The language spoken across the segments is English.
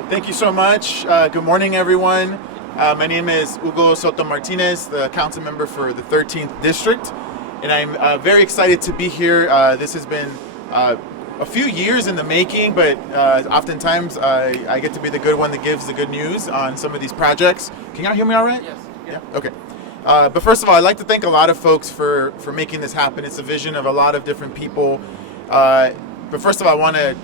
Thank you so much. Good morning, everyone. My name is Hugo Soto-Martinez, the council member for the 13th District, and I'm very excited to be here. This has been a few years in the making, but oftentimes I get to be the good one that gives the good news on some of these projects. Can y'all hear me all right? Yes. Yeah? Okay. But first of all, I'd like to thank a lot of folks for making this happen. It's a vision of a lot of different people. But first of all, I want to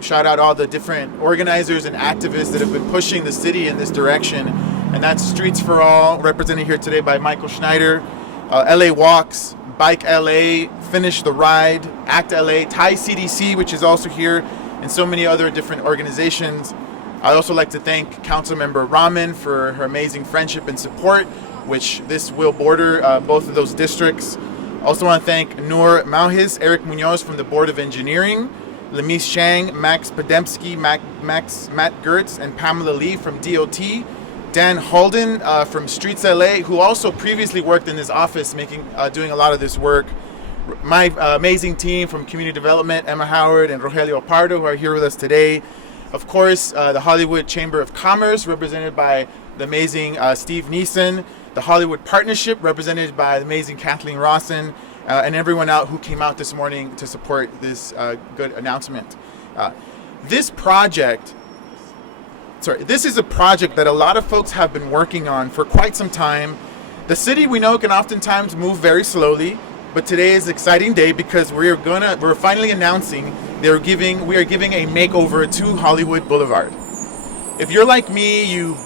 shout out all the different organizers and activists that have been pushing the city in this direction. And that's Streets for All, represented here today by Michael Schneider, LA Walks, Bike LA, Finish the Ride, Act LA, Thai CDC, which is also here, and so many other different organizations. I'd also like to thank Councilmember Raman for her amazing friendship and support, which this will border both of those districts. Also want to thank Noor Mauhiz, Eric Munoz from the Board of Engineering, Lemise Shang, Max Podemsky, Matt Gertz, and Pamela Lee from DOT, Dan Holden from Streets LA, who also previously worked in this office doing a lot of this work. My amazing team from Community Development, Emma Howard and Rogelio Pardo, who are here with us today. Of course, the Hollywood Chamber of Commerce, represented by the amazing Steve Nissen, the Hollywood Partnership, represented by the amazing Kathleen Rawson, and everyone out who came out this morning to support this good announcement. This is a project that a lot of folks have been working on for quite some time. The city, we know, can oftentimes move very slowly, but today is an exciting day because we're finally announcing we are giving a makeover to Hollywood Boulevard. If you're like me, you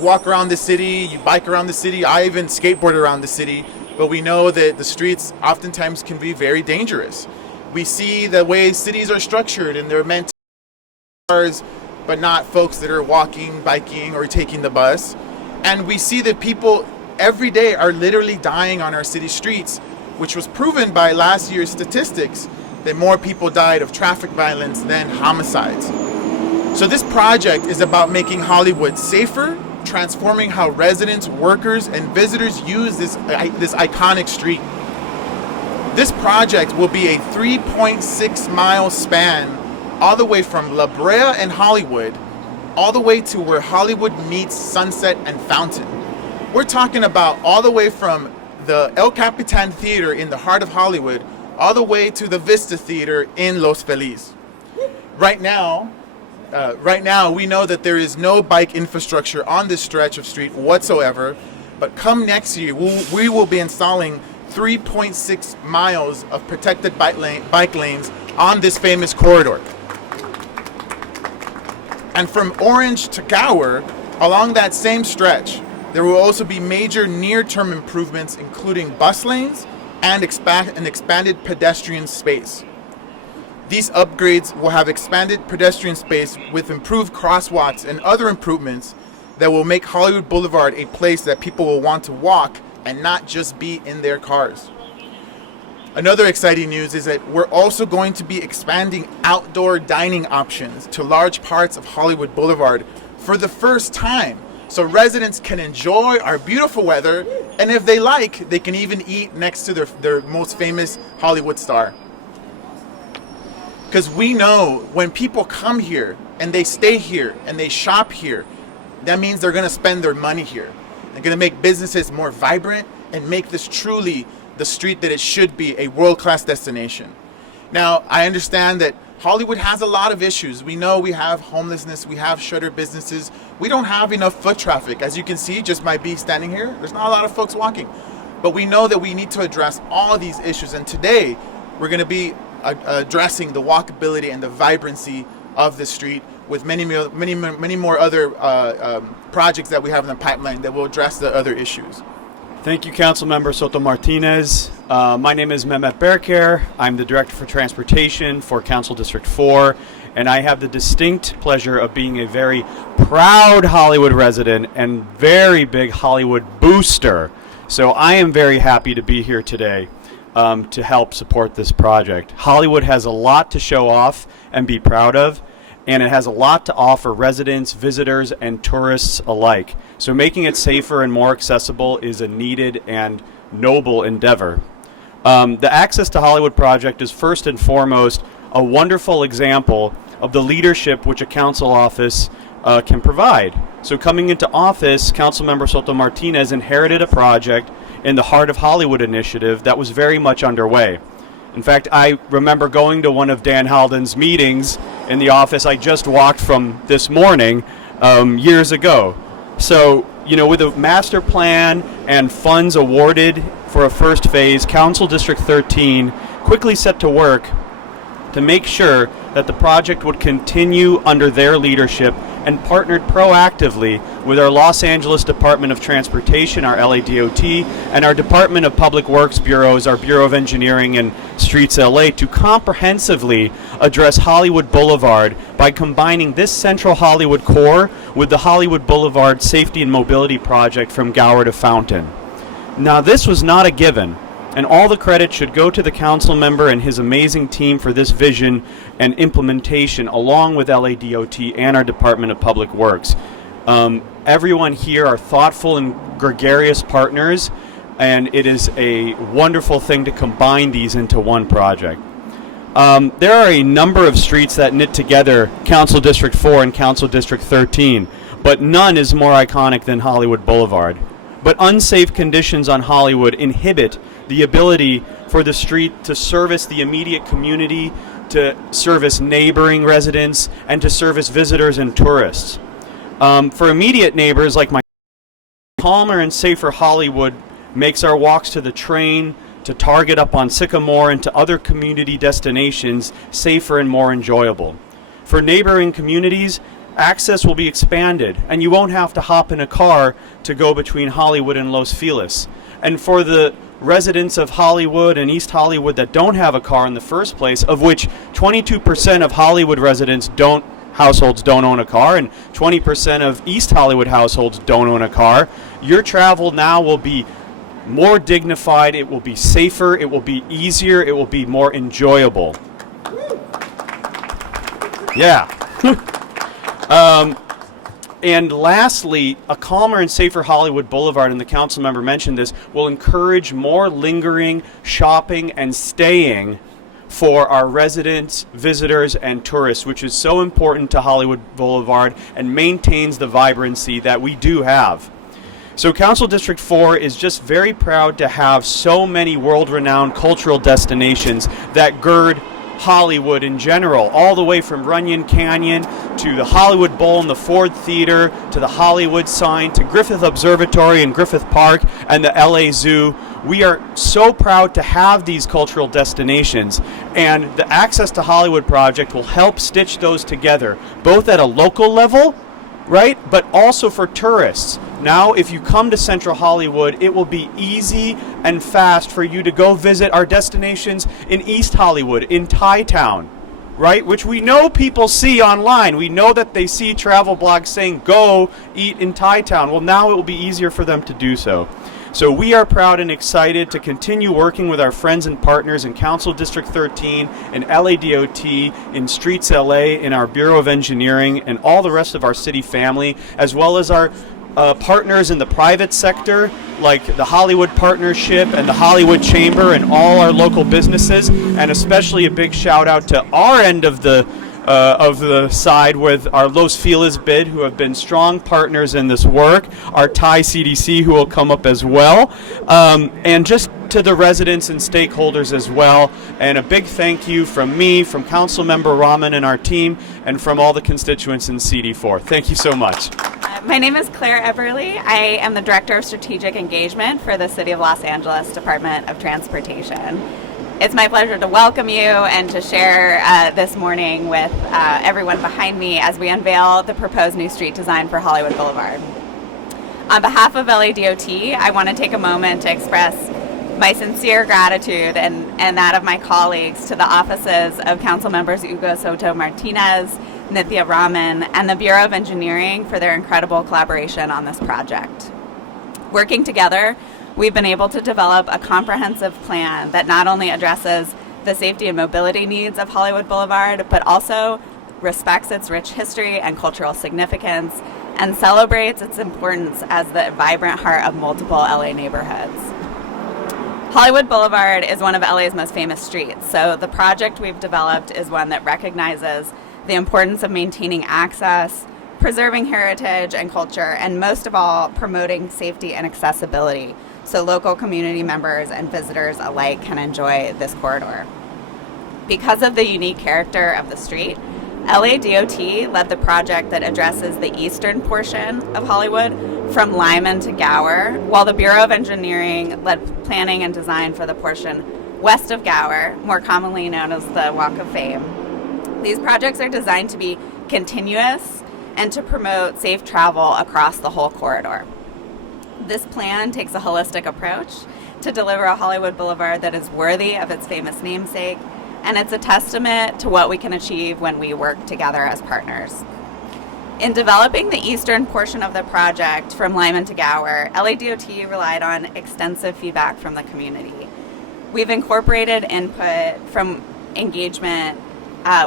walk around the city, you bike around the city, I even skateboard around the city, but we know that the streets oftentimes can be very dangerous. We see the way cities are structured and they're meant to cars, but not folks that are walking, biking, or taking the bus. And we see that people every day are literally dying on our city streets, which was proven by last year's statistics that more people died of traffic violence than homicides. So this project is about making Hollywood safer, transforming how residents, workers, and visitors use this iconic street. This project will be a 3.6-mile span all the way from La Brea and Hollywood, all the way to where Hollywood meets Sunset and Fountain. We're talking about all the way from the El Capitan Theater in the heart of Hollywood, all the way to the Vista Theater in Los Feliz. Right now, we know that there is no bike infrastructure on this stretch of street whatsoever, but come next year, we will be installing 3.6 miles of protected bike lanes on this famous corridor. And from Orange to Gower, along that same stretch, there will also be major near-term improvements, including bus lanes and an expanded pedestrian space. These upgrades will have expanded pedestrian space with improved crosswalks and other improvements that will make Hollywood Boulevard a place that people will want to walk and not just be in their cars. Another exciting news is that we're also going to be expanding outdoor dining options to large parts of Hollywood Boulevard for the first time, so residents can enjoy our beautiful weather, and if they like, they can even eat next to their most famous Hollywood star. Because we know when people come here and they stay here and they shop here, that means they're going to spend their money here. They're going to make businesses more vibrant and make this truly the street that it should be, a world-class destination. Now, I understand that Hollywood has a lot of issues. We know we have homelessness, we have shuttered businesses, we don't have enough foot traffic. As you can see, just by me standing here, there's not a lot of folks walking. But we know that we need to address all these issues, and today we're going to be addressing the walkability and the vibrancy of the street with many more other projects that we have in the pipeline that will address the other issues. Thank you, Councilmember Soto-Martinez. My name is Mehmet Berker. I'm the Director for Transportation for Council District 4, and I have the distinct pleasure of being a very proud Hollywood resident and very big Hollywood booster. So I am very happy to be here today to help support this project. Hollywood has a lot to show off and be proud of, and it has a lot to offer residents, visitors, and tourists alike. So making it safer and more accessible is a needed and noble endeavor. The Access to Hollywood project is first and foremost a wonderful example of the leadership which a council office can provide. So coming into office, Councilmember Soto-Martinez inherited a project in the Heart of Hollywood initiative that was very much underway. In fact, I remember going to one of Dan Halden's meetings in the office I just walked from this morning years ago. So, with a master plan and funds awarded for a first phase, Council District 13 quickly set to work to make sure that the project would continue under their leadership and partnered proactively with our Los Angeles Department of Transportation, our LADOT, and our Department of Public Works bureaus, our Bureau of Engineering and Streets LA, to comprehensively address Hollywood Boulevard by combining this central Hollywood core with the Hollywood Boulevard Safety and Mobility Project from Gower to Fountain. Now, this was not a given, and all the credit should go to the council member and his amazing team for this vision and implementation, along with LADOT and our Department of Public Works. Everyone here are thoughtful and gregarious partners, and it is a wonderful thing to combine these into one project. There are a number of streets that knit together Council District 4 and Council District 13, but none is more iconic than Hollywood Boulevard. But unsafe conditions on Hollywood inhibit the ability for the street to service the immediate community, to service neighboring residents, and to service visitors and tourists. For immediate neighbors like my calmer and safer Hollywood makes our walks to the train, to Target up on Sycamore, and to other community destinations safer and more enjoyable. For neighboring communities, access will be expanded, and you won't have to hop in a car to go between Hollywood and Los Feliz. And for the residents of Hollywood and East Hollywood that don't have a car in the first place, of which 22% of Hollywood households don't own a car, and 20% of East Hollywood households don't own a car, your travel now will be more dignified, it will be safer, it will be easier, it will be more enjoyable. Yeah. And lastly, a calmer and safer Hollywood Boulevard, and the council member mentioned this, will encourage more lingering, shopping, and staying for our residents, visitors, and tourists, which is so important to Hollywood Boulevard and maintains the vibrancy that we do have. So Council District 4 is just very proud to have so many world-renowned cultural destinations that gird Hollywood in general, all the way from Runyon Canyon to the Hollywood Bowl and the Ford Theater to the Hollywood sign to Griffith Observatory and Griffith Park and the LA Zoo. We are so proud to have these cultural destinations, and the Access to Hollywood project will help stitch those together, both at a local level, right, but also for tourists. Now, if you come to Central Hollywood, it will be easy and fast for you to go visit our destinations in East Hollywood, in Thai Town, right, which we know people see online. We know that they see travel blogs saying, go eat in Thai Town. Well, now it will be easier for them to do so. So we are proud and excited to continue working with our friends and partners in Council District 13, in LADOT, in Streets LA, in our Bureau of Engineering, and all the rest of our city family, as well as our partners in the private sector, like the Hollywood Partnership and the Hollywood Chamber and all our local businesses, and especially a big shout out to our end of the side with our Los Feliz bid, who have been strong partners in this work, our Thai CDC, who will come up as well, and just to the residents and stakeholders as well. And a big thank you from me, from Councilmember Raman and our team, and from all the constituents in CD4. Thank you so much. My name is Claire Eberly. I am the Director of Strategic Engagement for the City of Los Angeles Department of Transportation. It's my pleasure to welcome you and to share this morning with everyone behind me as we unveil the proposed new street design for Hollywood Boulevard. On behalf of LADOT, I want to take a moment to express my sincere gratitude and that of my colleagues to the offices of Council Members Hugo Soto-Martinez, Nithya, Raman, and the Bureau of Engineering for their incredible collaboration on this project. Working together, we've been able to develop a comprehensive plan that not only addresses the safety and mobility needs of Hollywood Boulevard, but also respects its rich history and cultural significance and celebrates its importance as the vibrant heart of multiple LA neighborhoods. Hollywood Boulevard is one of LA's most famous streets, so the project we've developed is one that recognizes the importance of maintaining access, preserving heritage and culture, and most of all, promoting safety and accessibility so local community members and visitors alike can enjoy this corridor. Because of the unique character of the street, LADOT led the project that addresses the eastern portion of Hollywood from Lyman to Gower, while the Bureau of Engineering led planning and design for the portion west of Gower, more commonly known as the Walk of Fame. These projects are designed to be continuous and to promote safe travel across the whole corridor. This plan takes a holistic approach to deliver a Hollywood Boulevard that is worthy of its famous namesake, and it's a testament to what we can achieve when we work together as partners. In developing the eastern portion of the project from Lyman to Gower, LADOT relied on extensive feedback from the community. We've incorporated input from engagement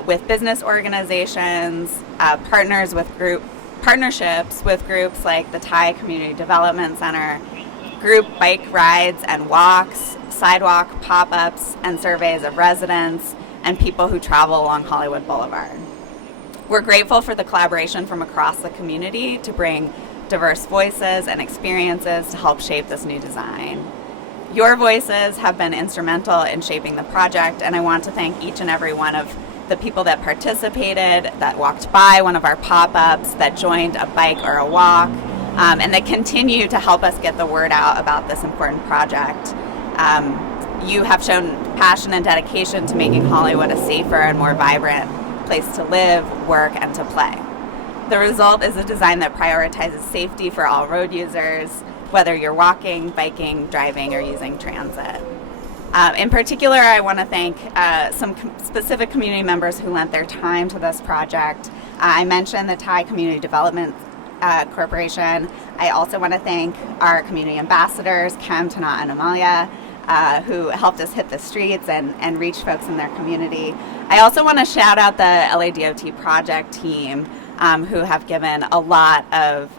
with business organizations, partnerships with groups like the Thai Community Development Center, group bike rides and walks, sidewalk pop-ups, and surveys of residents and people who travel along Hollywood Boulevard. We're grateful for the collaboration from across the community to bring diverse voices and experiences to help shape this new design. Your voices have been instrumental in shaping the project, and I want to thank each and every one of the people that participated, that walked by one of our pop-ups, that joined a bike or a walk, and that continue to help us get the word out about this important project. You have shown passion and dedication to making Hollywood a safer and more vibrant place to live, work, and to play. The result is a design that prioritizes safety for all road users, whether you're walking, biking, driving, or using transit. In particular, I want to thank some specific community members who lent their time to this project. I mentioned the Thai Community Development Corporation. I also want to thank our community ambassadors, Kem, Tana, and Amalia, who helped us hit the streets and reach folks in their community. I also want to shout out the LADOT project team, who have given a lot of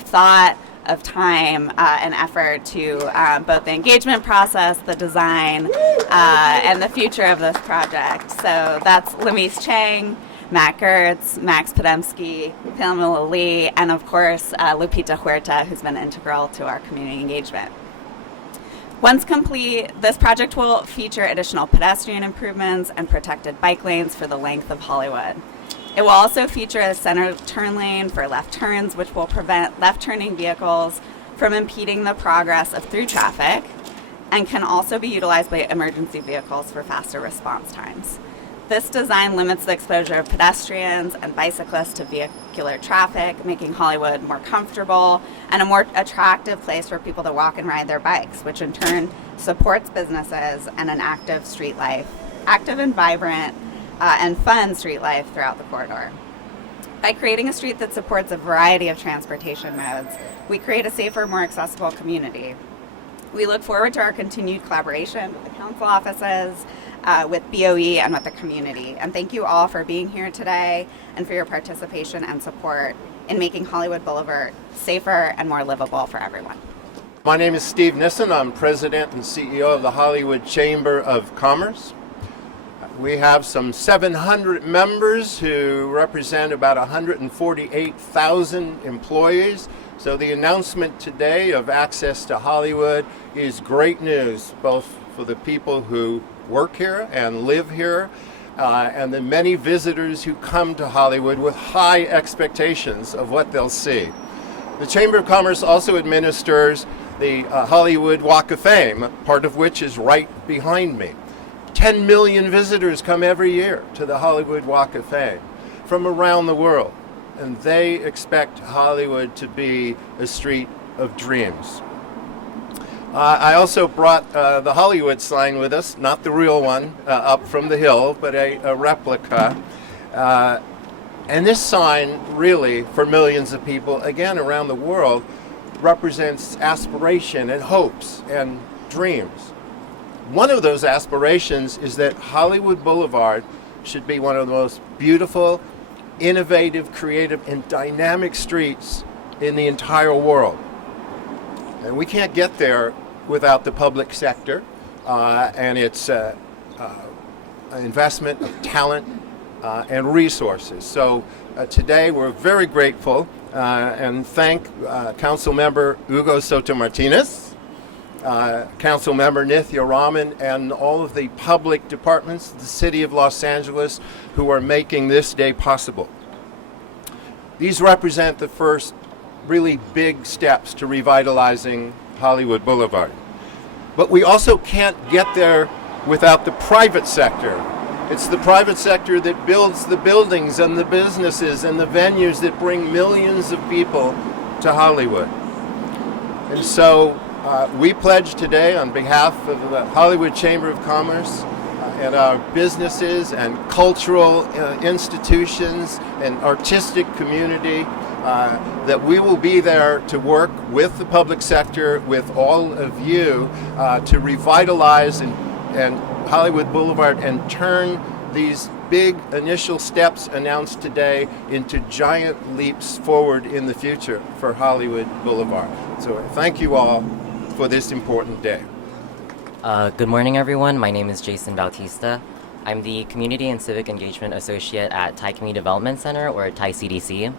thought, of time, and effort to both the engagement process, the design, and the future of this project. So that's Lamise Chang, Matt Gertz, Max Podemsky, Pamela Lee, and of course Lupita Huerta, who's been integral to our community engagement. Once complete, this project will feature additional pedestrian improvements and protected bike lanes for the length of Hollywood. It will also feature a center turn lane for left turns, which will prevent left-turning vehicles from impeding the progress of through traffic, and can also be utilized by emergency vehicles for faster response times. This design limits the exposure of pedestrians and bicyclists to vehicular traffic, making Hollywood more comfortable and a more attractive place for people to walk and ride their bikes, which in turn supports businesses and an active street life, active and vibrant and fun street life throughout the corridor. By creating a street that supports a variety of transportation modes, we create a safer, more accessible community. We look forward to our continued collaboration with the council offices, with BOE, and with the community. And thank you all for being here today and for your participation and support in making Hollywood Boulevard safer and more livable for everyone. My name is Steve Nissen. I'm president and CEO of the Hollywood Chamber of Commerce. We have some 700 members who represent about 148,000 employees. So the announcement today of access to Hollywood is great news, both for the people who work here and live here, and the many visitors who come to Hollywood with high expectations of what they'll see. The Chamber of Commerce also administers the Hollywood Walk of Fame, part of which is right behind me. 10 million visitors come every year to the Hollywood Walk of Fame from around the world, and they expect Hollywood to be a street of dreams. I also brought the Hollywood sign with us, not the real one up from the hill, but a replica. And this sign really, for millions of people, again around the world, represents aspiration and hopes and dreams. One of those aspirations is that Hollywood Boulevard should be one of the most beautiful, innovative, creative, and dynamic streets in the entire world. And we can't get there without the public sector and its investment of talent and resources. So today we're very grateful and thank Councilmember Hugo Soto-Martinez, Councilmember Nithya, Raman, and all of the public departments of the City of Los Angeles who are making this day possible. These represent the first really big steps to revitalizing Hollywood Boulevard. But we also can't get there without the private sector. It's the private sector that builds the buildings and the businesses and the venues that bring millions of people to Hollywood. And so we pledge today on behalf of the Hollywood Chamber of Commerce and our businesses and cultural institutions and artistic community that we will be there to work with the public sector, with all of you, to revitalize and Hollywood Boulevard and turn these big initial steps announced today into giant leaps forward in the future for Hollywood Boulevard. So thank you all for this important day. Good morning, everyone. My name is Jason Bautista. I'm the Community and Civic Engagement Associate at Thai Community Development Center, or Thai CDC.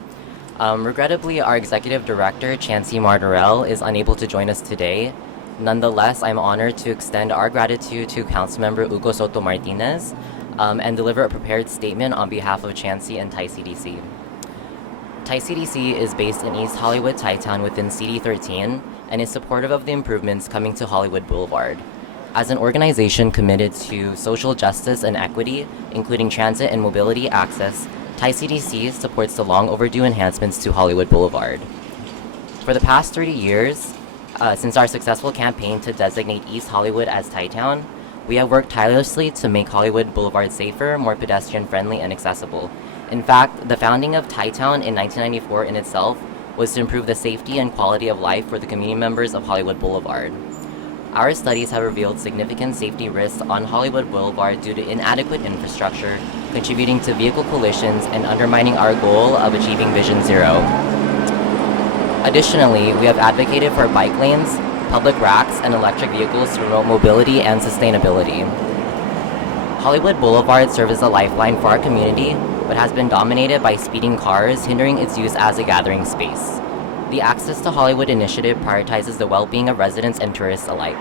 Regrettably, our Executive Director, Chancey Martorell, is unable to join us today. Nonetheless, I'm honored to extend our gratitude to Councilmember Hugo Soto-Martinez and deliver a prepared statement on behalf of Chancey and Thai CDC. Thai CDC is based in East Hollywood, Thai Town within CD13 and is supportive of the improvements coming to Hollywood Boulevard. As an organization committed to social justice and equity, including transit and mobility access, Thai CDC supports the long overdue enhancements to Hollywood Boulevard. For the past 30 years, since our successful campaign to designate East Hollywood as Thai Town, we have worked tirelessly to make Hollywood Boulevard safer, more pedestrian-friendly, and accessible. In fact, the founding of Thai Town in 1994 in itself was to improve the safety and quality of life for the community members of Hollywood Boulevard. Our studies have revealed significant safety risks on Hollywood Boulevard due to inadequate infrastructure, contributing to vehicle collisions and undermining our goal of achieving Vision Zero. Additionally, we have advocated for bike lanes, public racks, and electric vehicles to promote mobility and sustainability. Hollywood Boulevard serves as a lifeline for our community, but has been dominated by speeding cars, hindering its use as a gathering space. The Access to Hollywood initiative prioritizes the well-being of residents and tourists alike.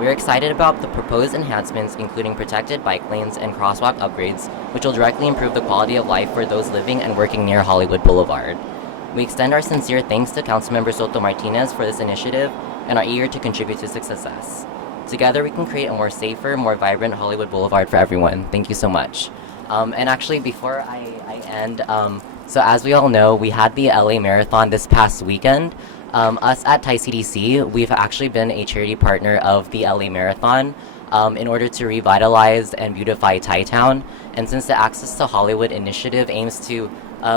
We are excited about the proposed enhancements, including protected bike lanes and crosswalk upgrades, which will directly improve the quality of life for those living and working near Hollywood Boulevard. We extend our sincere thanks to Councilmember Soto-Martinez for this initiative and are eager to contribute to its success. Together, we can create a more safer, more vibrant Hollywood Boulevard for everyone. Thank you so much. And actually, before I end, so as we all know, we had the LA Marathon this past weekend. Us at Thai CDC, we've actually been a charity partner of the LA Marathon in order to revitalize and beautify Thai Town. And since the Access to Hollywood initiative aims to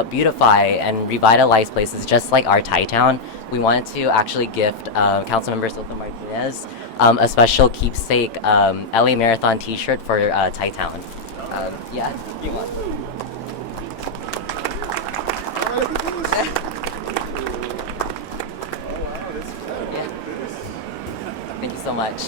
beautify and revitalize places just like our Thai Town, we wanted to actually gift Councilmember Soto-Martinez a special keepsake LA Marathon t-shirt for Thai Town. Yeah, you want. Yeah. Thank you so much.